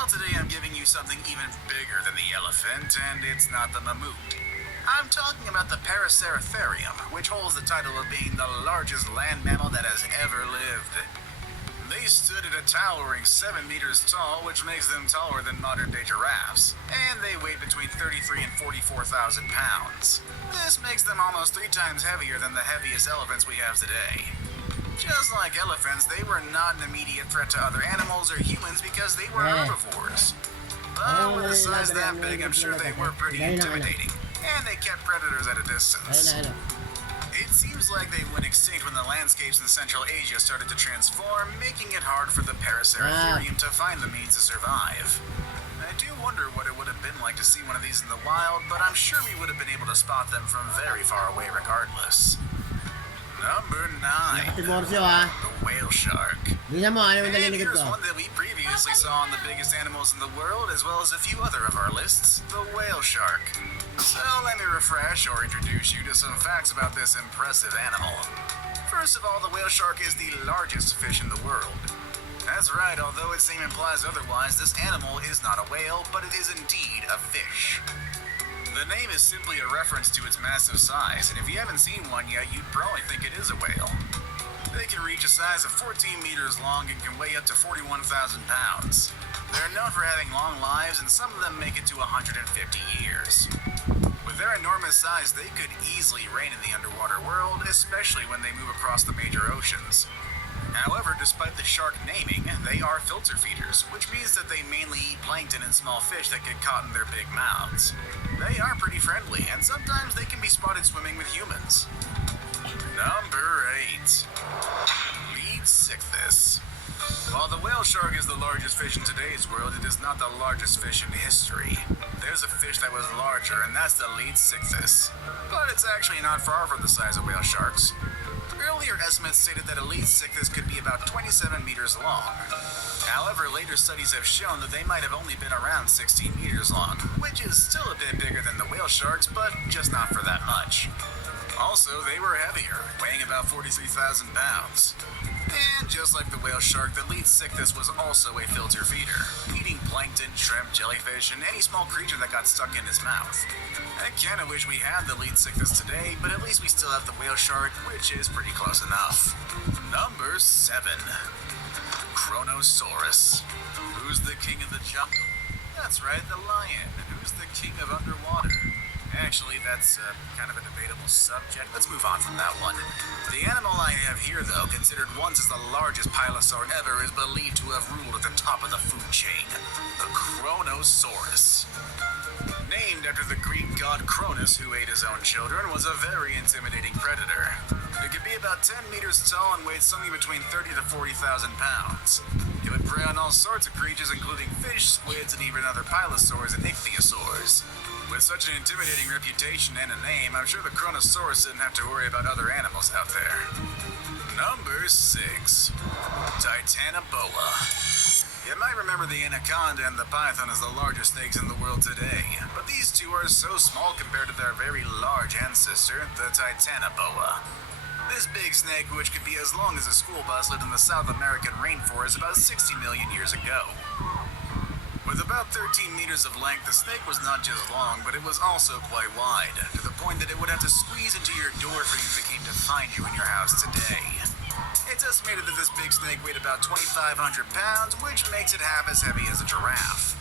Well, today I'm giving you something even bigger than the elephant, and it's not the mammoth. I'm talking about the Paraceratherium, which holds the title of being the largest land mammal that has ever lived. They stood at a towering 7 meters tall, which makes them taller than modern-day giraffes, and they weighed between 33 and 44,000 pounds. This makes them almost 3 times heavier than the heaviest elephants we have today. Just like elephants, they were not an immediate threat to other animals or humans because they were herbivores. But with a size that big, I'm sure they were pretty intimidating, and they kept predators at a distance. It seems like they went extinct when the landscapes in Central Asia started to transform, making it hard for the Paraceratherium to find the means to survive. I do wonder what it would have been like to see one of these in the wild, but I'm sure we would have been able to spot them from very far away regardless. Number 9, the whale shark. And here's one that we previously saw on the biggest animals in the world, as well as a few other of our lists, the whale shark. So let me refresh or introduce you to some facts about this impressive animal. First of all, the whale shark is the largest fish in the world. That's right, although its name implies otherwise, this animal is not a whale, but it is indeed a fish. The name is simply a reference to its massive size, and if you haven't seen one yet, you'd probably think it is a whale. They can reach a size of 14 meters long and can weigh up to 41,000 pounds. They're known for having long lives, and some of them make it to 150 years. With their enormous size, they could easily reign in the underwater world, especially when they move across the major oceans. However, despite the shark naming, they are filter feeders, which means that they mainly eat plankton and small fish that get caught in their big mouths. They are pretty friendly, and sometimes they can be spotted swimming with humans. Number 8. Leadsichthys. While the whale shark is the largest fish in today's world, it is not the largest fish in history. There's a fish that was larger, and that's the Leadsichthys. But it's actually not far from the size of whale sharks. Earlier estimates stated that a Leadsichthys could be about 27 meters long. However, later studies have shown that they might have only been around 16 meters long, which is still a bit bigger than the whale sharks, but just not for that much. Also, they were heavier, weighing about 43,000 pounds. And just like the whale shark, the Leadsichthys was also a filter feeder, eating plankton, shrimp, jellyfish, and any small creature that got stuck in his mouth. I kinda wish we had the Leadsichthys today, but at least we still have the whale shark, which is pretty close enough. Number 7. Kronosaurus. Who's the king of the jungle? That's right, the lion. Who's the king of underwater? Actually, that's kind of a debatable subject. Let's move on from that one. The animal I have here, though, considered once as the largest pilosaur ever, is believed to have ruled at the top of the food chain. The Kronosaurus. Named after the Greek god Cronus, who ate his own children, was a very intimidating predator. It could be about 10 meters tall and weighed something between 30 to 40,000 pounds. It would prey on all sorts of creatures, including fish, squids, and even other pilosaurs and ichthyosaurs. With such an intimidating reputation and a name, I'm sure the Kronosaurus didn't have to worry about other animals out there. Number 6. Titanoboa. You might remember the anaconda and the python as the largest snakes in the world today, but these two are so small compared to their very large ancestor, the Titanoboa. This big snake, which could be as long as a school bus, lived in the South American rainforest about 60 million years ago. With about 13 meters of length, the snake was not just long, but it was also quite wide, to the point that it would have to squeeze into your door for you if it came to find you in your house today. It's estimated that this big snake weighed about 2,500 pounds, which makes it half as heavy as a giraffe.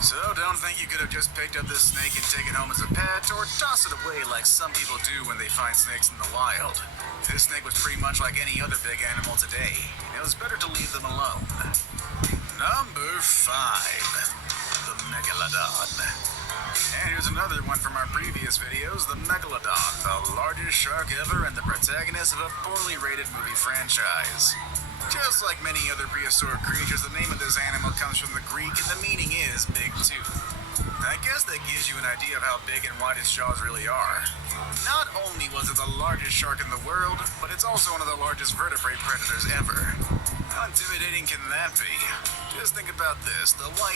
So don't think you could have just picked up this snake and taken it home as a pet, or toss it away like some people do when they find snakes in the wild. This snake was pretty much like any other big animal today, and it was better to leave them alone. Number 5. The Megalodon. And here's another one from our previous videos, the Megalodon, the largest shark ever and the protagonist of a poorly rated movie franchise. Just like many other prehistoric creatures, the name of this animal comes from the Greek and the meaning is big tooth. I guess that gives you an idea of how big and wide its jaws really are. Not only was it the largest shark in the world, but it's also one of the largest vertebrate predators ever. How intimidating can that be? Just think about this, the white